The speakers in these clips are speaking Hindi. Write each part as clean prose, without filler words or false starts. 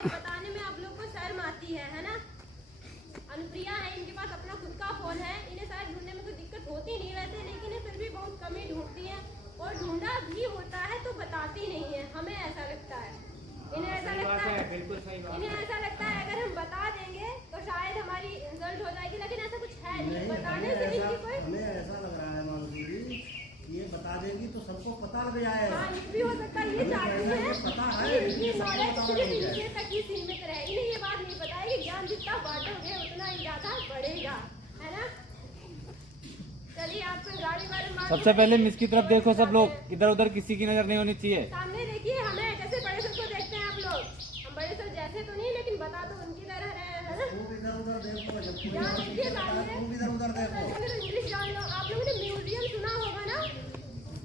बताने में आप लोग को शर्म आती है ना। अनुप्रिया है, इनके पास अपना खुद का फोन है, इन्हें शायद ढूंढने में कोई दिक्कत होती नहीं वैसे, लेकिन फिर भी बहुत कम ही ढूंढती है, और ढूंढा भी होता है तो बताती नहीं है। हमें ऐसा लगता है, इन्हें ऐसा लगता है, बिल्कुल सही बात है। इन्हें ऐसा लगता है अगर हम बता देंगे तो शायद हमारी इंसल्ट हो जाएगी, लेकिन ऐसा कुछ है नहीं। बताने से नहीं कोई, हमें ऐसा लग रहा है मालूम जी, ये बता देगी तो सबको पता लग जाएगा। हाँ, ये भी हो सकता है। ये चाहती है पता है इनकी नॉलेज सिर्फ इनके तक ही सीमित रहे। इन्हें ये बात नहीं पता है कि ज्ञान जितना बांटोगे उतना ही ज्यादा बढ़ेगा, है ना। चलिए, आपको गाड़ी बारे में सबसे पहले मिस की तरफ देखो सब लोग, इधर उधर किसी की नजर नहीं होनी चाहिए। सामने देखिए, हमें जैसे बड़े सर को देखते हैं आप लोग, हम बड़े सर जैसे तो नहीं, लेकिन बता तो उनकी तरह रहे हैं, है ना। इधर उधर देखो, इधर उधर देखो। इंग्लिश जान लो। आप लोगों ने म्यूजियम सुना होगा ना,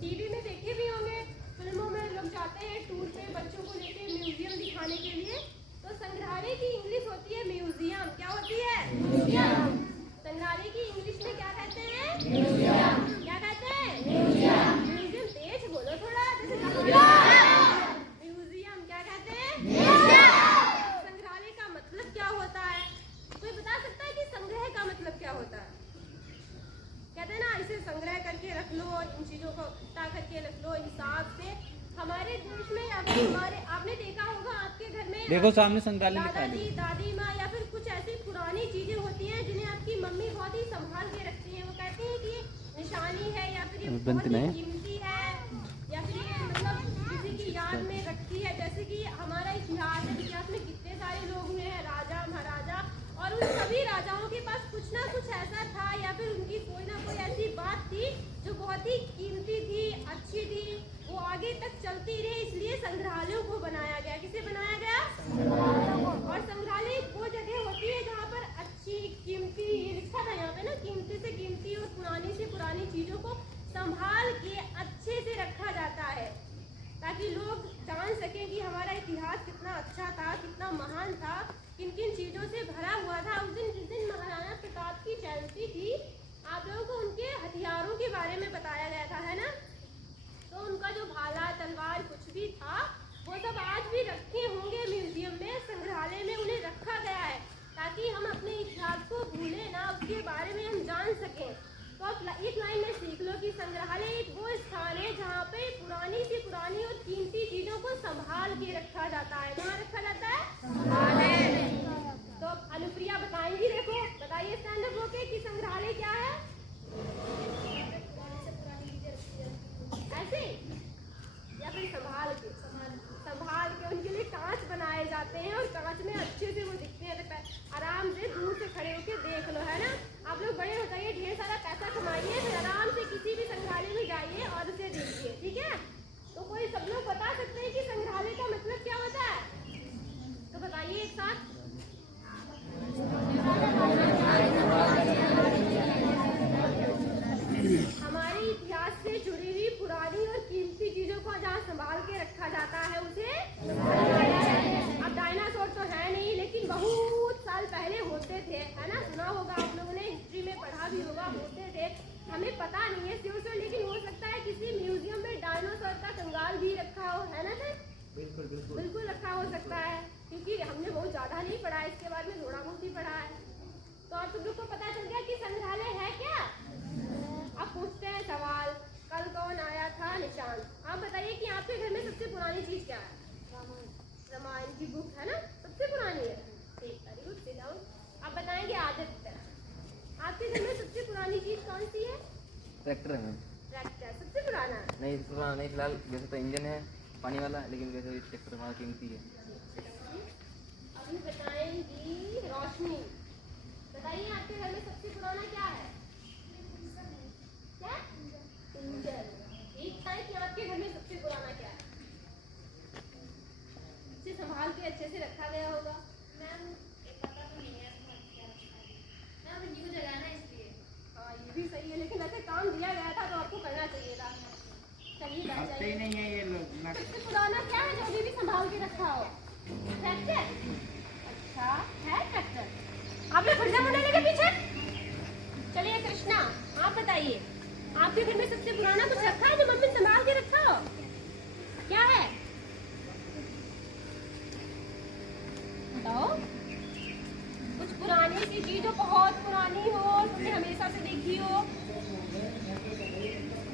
टीवी में देखे भी होंगे, फिल्मों में लोग जाते हैं टूर पे बच्चों को लेके म्यूजियम दिखाने के लिए। तो संग्रहालय की इंग्लिश होती है म्यूजियम। क्या होती है? म्यूजियम। संग्रहालय की इंग्लिश में क्या कहते हैं? म्यूजियम। क्या कहते हैं? म्यूजियम। म्यूजियम तेज बोलो थोड़ा, जैसे म्यूजियम। क्या कहते हैं? म्यूजियम। संग्रहालय का मतलब क्या होता है? कोई बता सकता है कि संग्रह का मतलब क्या होता है? कहते हैं ना, इसे संग्रह करके रख लो, इन चीजों को इकट्ठा करके रख लो हिसाब से। हमारे देश में या फिर हमारे, आपने देखा होगा आपके घर में देखो सामने संग्रहालय दिखाई दादाजी दादी माँ या फिर कुछ ऐसी पुरानी चीजें होती हैं जिन्हें आपकी मम्मी बहुत ही संभाल के रखती है। वो कहती है कि ये निशानी है, या फिर ये बहुत ही कीमती है, या फिर ये मतलब किसी की याद में रखती है। जैसे कि हमारा इतिहास है, इतिहास में कितने सारे लोग हुए हैं, राजा महाराजा, और उन सभी राजाओं के पास कुछ ना कुछ ऐसा था, या फिर उनकी कोई ना कोई ऐसी बात थी जो बहुत ही कीमती थी, अच्छी थी, वो आगे तक चलती रहे। इसलिए संग्रहालयों को बनाया गया। किसे बनाया गया? और संग्रहालय वो जगह होती है जहाँ पर अच्छी कीमती, ये लिखा था यहाँ पे ना, कीमती से कीमती और पुरानी से पुरानी चीजों को संभाल के अच्छे से रखा जाता है, ताकि लोग जान सकें कि हमारा इतिहास कितना अच्छा था, कितना महान था, किन किन चीजों से भरा हुआ था। उस दिन जिस दिन महाराणा प्रताप की जयंती थी, आप लोगों को उनके हथियारों के बारे में बताया गया था, है ना। तो उनका जो भाला तलवार कुछ भी था, वो सब आज भी रखे होंगे म्यूजियम में, संग्रहालय में उन्हें रखा गया है, ताकि हम अपने इतिहास को भूले ना, उसके बारे में हम जान सकें। तो आप एक लाइन में सीख लो कि संग्रहालय एक वो स्थान है जहाँ पे पुरानी से पुरानी और कीमती चीजों को संभाल के रखा जाता है। कहाँ रखा जाता है? तो अनुप्रिया बताएंगी, देखो बताइए स्टैंड अप होके कि संग्रहालय क्या है। ऐसे या फिर संभाल के उनके लिए कांच बनाए जाते हैं, और कांच में अच्छे से वो दिखते हैं, तो आराम से दूर से खड़े होके देख लो, है ना। आप लोग बड़े हो जाइए, ढेर सारा पैसा कमाइए, फिर आराम से किसी भी संग्रहालय में जाइए और उसे देखिए, ठीक है। तो कोई सब लोग बता सकते हैं कि संग्रहालय का मतलब क्या होता है? तो बताइए एक साथ। हमारे इतिहास से जुड़ी हुई पुरानी और कीमती चीजों को जहाँ संभाल के रखा जाता है उसे। अब डायनासोर तो है नहीं, लेकिन बहुत साल पहले होते थे, है ना। सुना होगा आप लोगों ने, हिस्ट्री में पढ़ा भी होगा, होते थे। हमें पता नहीं है श्योर से, लेकिन हो सकता है किसी म्यूजियम में डायनासोर का कंगाल भी रखा हो, है ना सर। बिल्कुल रखा हो सकता है, क्योंकि हमने बहुत ज्यादा नहीं पढ़ा है इसके बारे में, थोड़ा बहुत ही पढ़ा है। तो आप सब लोग को पता चल गया कि संग्रहालय है क्या। अब पूछते हैं सवाल, कल कौन आया था? निशान। आप बताइए कि आपके घर में सबसे पुरानी चीज क्या है? रामायण की बुक, है ना, सबसे पुरानी है। ठीक, वेरी गुड, सिट डाउन। आप बताएंगे आदित्य, आपके घर में सबसे पुरानी चीज कौन सी है? ट्रैक्टर है। ट्रैक्टर सबसे पुराना है? नहीं, पुराना नहीं, फिलहाल वैसे तो इंजन है पानी वाला, लेकिन वैसे ट्रैक्टर हमारा कीमती है। अभी बताएंगी रोशनी, बताइए आपके घर में सबसे पुराना क्या है? क्या? इंजन। ठीक है कि आपके घर में सबसे पुराना क्या है? इसे संभाल के अच्छे से रखा गया होगा। मैम पता तो नहीं है मैम, न्यू जगह है ना इसलिए। हाँ, ये भी सही है, लेकिन ऐसे काम दिया गया था तो आपको करना चाहिए था। चलिए बैठ जाइए। नहीं है ये लोग। सबसे पुराना क्या है जो अभी भी संभाल के रखा हो? ट्रैक्टर। अच्छा है ट्रैक्टर। आप लोग फिर से मुड़ने लगे पीछे। चलिए कृष्णा, आप बताइए, आपके घर में सबसे पुराना कुछ रखा है जो मम्मी संभाल के रखा हो? क्या है? बताओ कुछ पुरानी सी चीज जो बहुत पुरानी हो, तुमने हमेशा से देखी हो,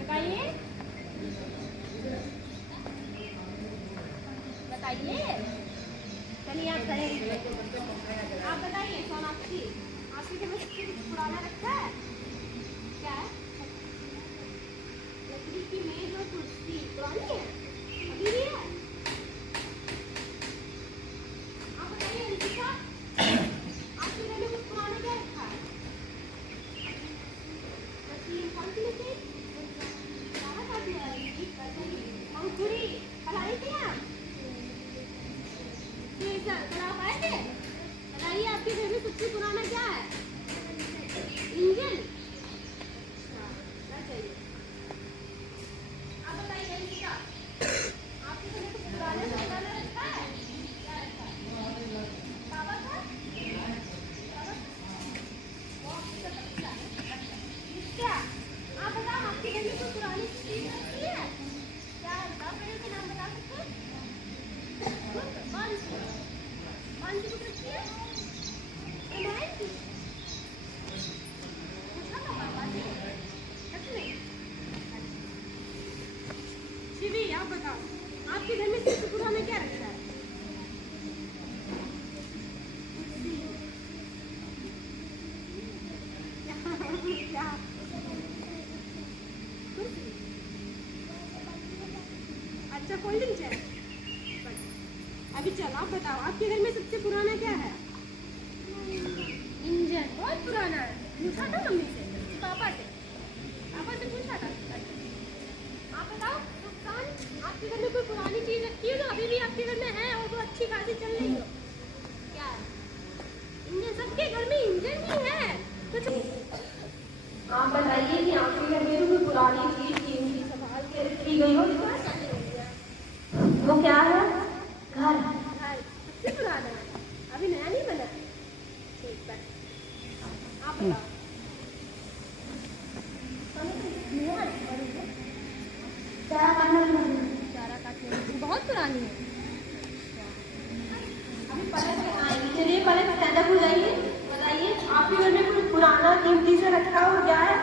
बताइए बताइए। चलिए आप कहेंगे, आप बताइए सोनाक्षी, आपके घर में सबसे पुराना रखा है क्या है? लकड़ी की मेज और कुर्सी पुरानी है, अभी भी है। आप बताइए अंशिका, आपके घर में कुछ पुराना क्या रखा है? मशीन, कौन सी मशीन? चारा काटने वाली, पंखुड़ी, पढ़ाई थी आप? चला पाए थे? बताइए आपके घर में सबसे पुराना क्या है? इंजन। क्या चाहिए? आप बताइए अंशिका, आपके घर में कुछ पुराना पुराना रखा है? क्या रखा है? पापा का? क्या? आप बताओ आपके घर में कोई पुरानी चीज रखी है? क्या है? बताओ, पेड़ के नाम बता सकते हो? कौन सी बुक रखी है? रामायण की? पूछा था पापा से? सच में? शिवी, आप बताओ आपके घर में सबसे पुराना क्या रखा है? क्या? अच्छा, कोल्ड ड्रिंक है। अभी चलो आप बताओ आपके घर में सबसे पुराना क्या है? इंजन। बहुत पुराना है। पूछा था मम्मी से, पापा से? पापा से पूछा था? आप बताओ नुकसान, आपके घर में कोई पुरानी चीज रखी है जो अभी भी आपके घर में है और वो अच्छी खासी चल रही हो? क्या है? इंजन। सबके घर में इंजन ही है। कुछ आप बताइए कि आपके घर में कोई पुरानी चीज कीमती संभाल के रखी गई हो, वो क्या है? घर। सबसे पुराना है, अभी नया नहीं बना। ठीक है, आप बताओ। चारा काटने की बहुत पुरानी है। अभी पलक में आएंगे। चलिए पलक स्टैंड अप हो जाइए, बताइए आपके घर में कुछ पुराना कीमती से रखा हो क्या है?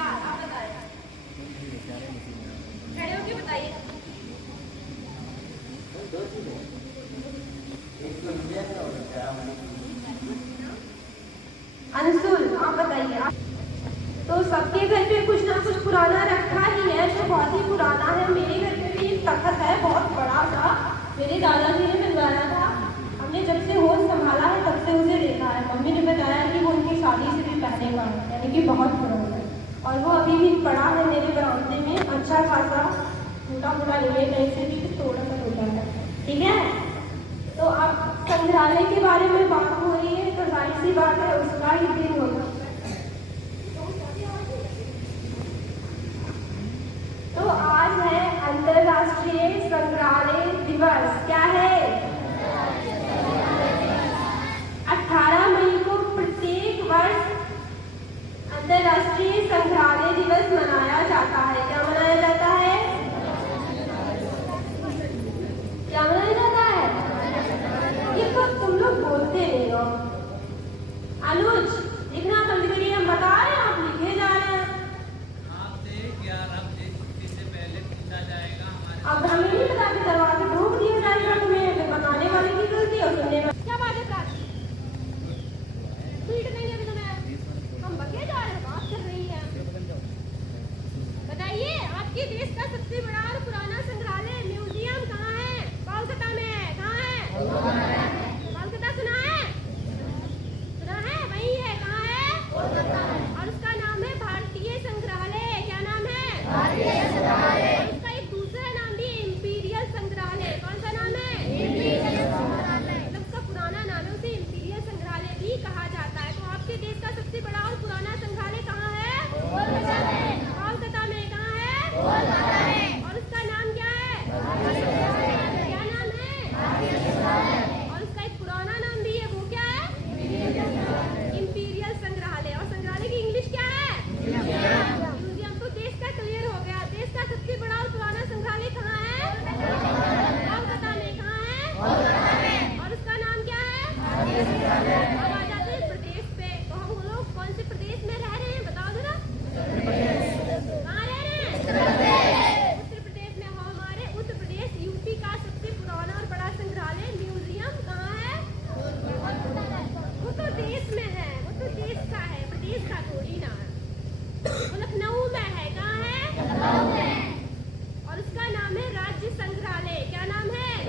आप बताइए, खड़े होके बताइए। अंशुल, आप बताइए। तो सबके घर पे कुछ ना कुछ पुराना रखा ही है जो बहुत ही पुराना है। मेरे घर पे भी एक तखत है बहुत बड़ा सा, मेरे दादाजी ने बनवाया था। हमने जब से होश संभाला है तब से उसे देखा है। मम्मी ने बताया कि वो उनकी शादी से भी पहले का है, यानी कि बहुत पुराना है। और वो अभी भी पड़ा है मेरे बरामदे में, अच्छा खासा, टूटा फूटा नहीं है, कहीं से भी थोड़ा सा टूटा है। ठीक है, तो अब संग्रहालय के बारे में बात हो रही है तो जाहिर सी बात है उसका ही दिन होगा। तो आज है अंतरराष्ट्रीय संग्रहालय दिवस। क्या है? 18 मई को प्रत्येक वर्ष अंतरराष्ट्रीय संग्रहालय दिवस मनाया जाता है। क्या मनाया जाता है? क्या मनाया जाता है? ये तो तुम लोग बोलते नहीं हो। अनुज, लिखना बंद करिए, हम बता रहे हैं, आप लिखे जा रहे हैं। अब हमें नहीं बता के दरवाजे रोक दिया जाएगा तुम्हें, बताने वाले की गलती और सुनने वाले। क्या बात है प्राची? पीट देंगे अभी तुम्हें। हम बके जा रहे हैं, बात कर रही है। बताइए आपके देश का सबसे बड़ा और पुराना संग्रहालय म्यूजियम कहाँ है? कोलकाता में है। कहाँ है? कोलकाता सुना है? सुना है? वही है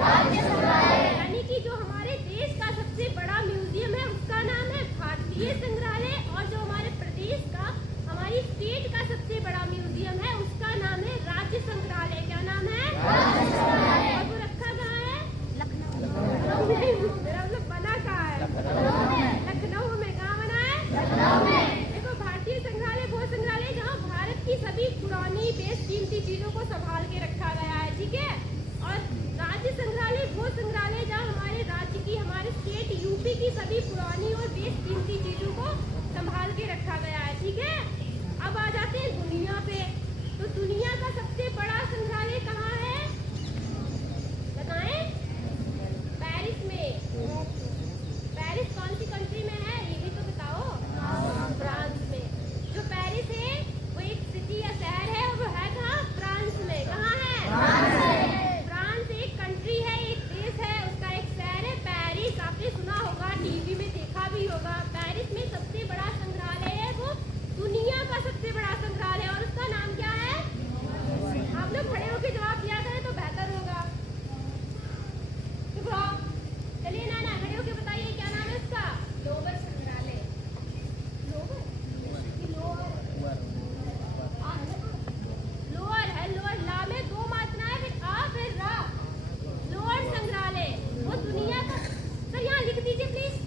यानी कि जो हमारे देश का सबसे बड़ा म्यूजियम है उसका नाम है भारतीय संग्रहालय, और जो हमारे प्रदेश का, हमारी स्टेट का सबसे बड़ा म्यूजियम है उसका नाम है राज्य संग्रहालय। क्या नाम है? और वो रखा कहाँ है? लखनऊ में। मेरा मतलब बना कहाँ है? लखनऊ में। कहाँ बना है? लखनऊ में। देखो, भारतीय संग्रहालय वो संग्रहालय है जहाँ भारत की सभी पुरानी बेशकीमती चीजों को संभाल के रखा गया है, ठीक है। और राज्य संग्रहालय वो संग्रहालय जहाँ हमारे राज्य की, हमारे स्टेट यूपी की सभी पुरानी और बेशकीमती चीजों को संभाल के रखा गया है, ठीक है। अब आ जाते हैं दुनिया पे। तो दुनिया का सबसे बड़ा संग्रहालय कहाँ है? बताएं? पेरिस में। पेरिस कौन सी कंट्री में है ये भी तो बताओ। फ्रांस में। जो पेरिस है वो एक सिटी या शहर है, वो है कहाँ? फ्रांस में। कहाँ है? फ्रांस एक कंट्री है, एक देश है, उसका एक शहर है पेरिस। आपने सुना होगा, टीवी में देखा भी होगा। पेरिस में सबसे बड़ा संग्रहालय है वो दुनिया का सबसे बड़ा संग्रहालय, और उसका नाम क्या है? आप लोग खड़े होकर जवाब दिया करें तो बेहतर होगा। चलिए ना खड़े होकर बताइए क्या नाम है उसका? लोवर संग्रहालय। लोवर है। लोअर ला में दो मात्राएं, फिर आ फिर रा। लोअर संग्रहालय वो दुनिया का। सर यहाँ लिख दीजिए please.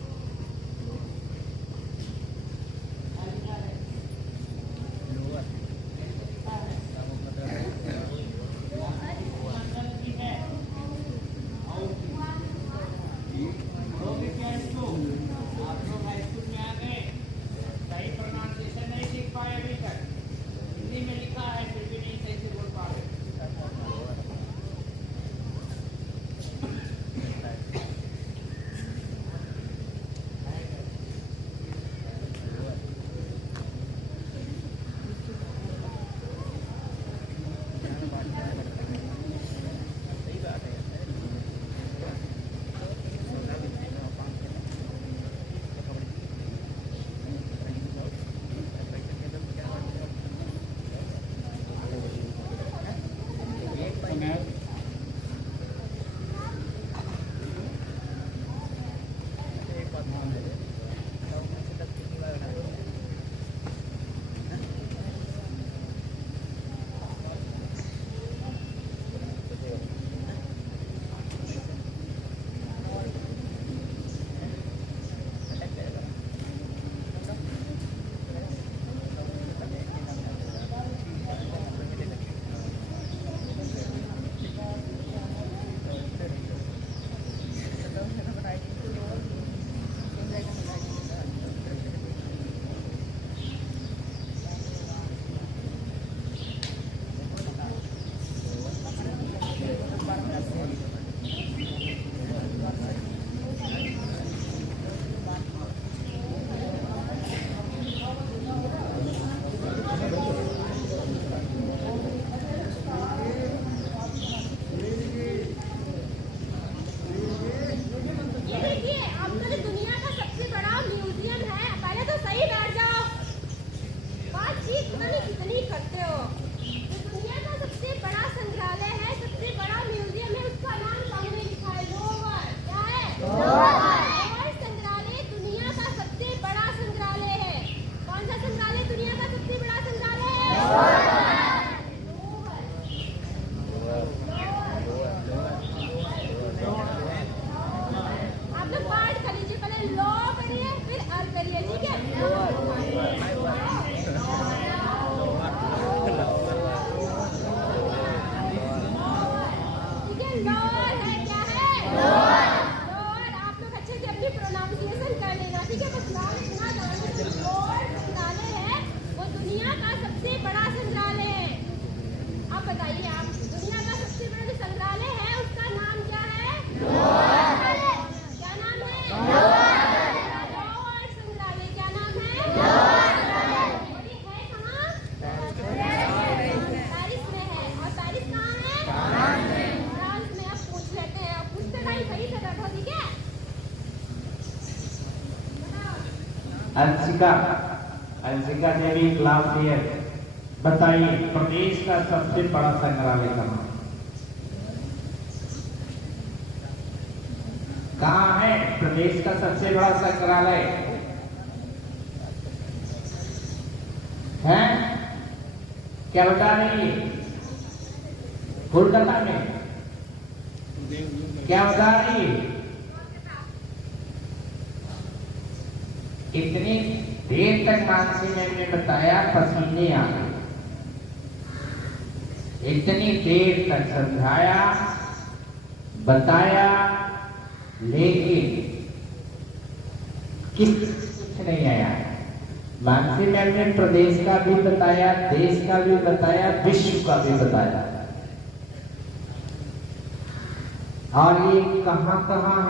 Anshika Devi class year, बताइए प्रदेश का सबसे बड़ा संग्रहालय कहाँ? कहाँ है प्रदेश का सबसे बड़ा संग्रहालय? है क्या बता रही है? कोलकाता में। क्या बता रही है? इतनी देर तक मानसी मैम ने बताया, पसीने आ गए। इतनी देर तक समझाया, बताया, लेकिन कुछ नहीं आया। मानसी मैम ने प्रदेश का भी बताया, देश का भी बताया, विश्व का भी बताया। और ये कहां कहां है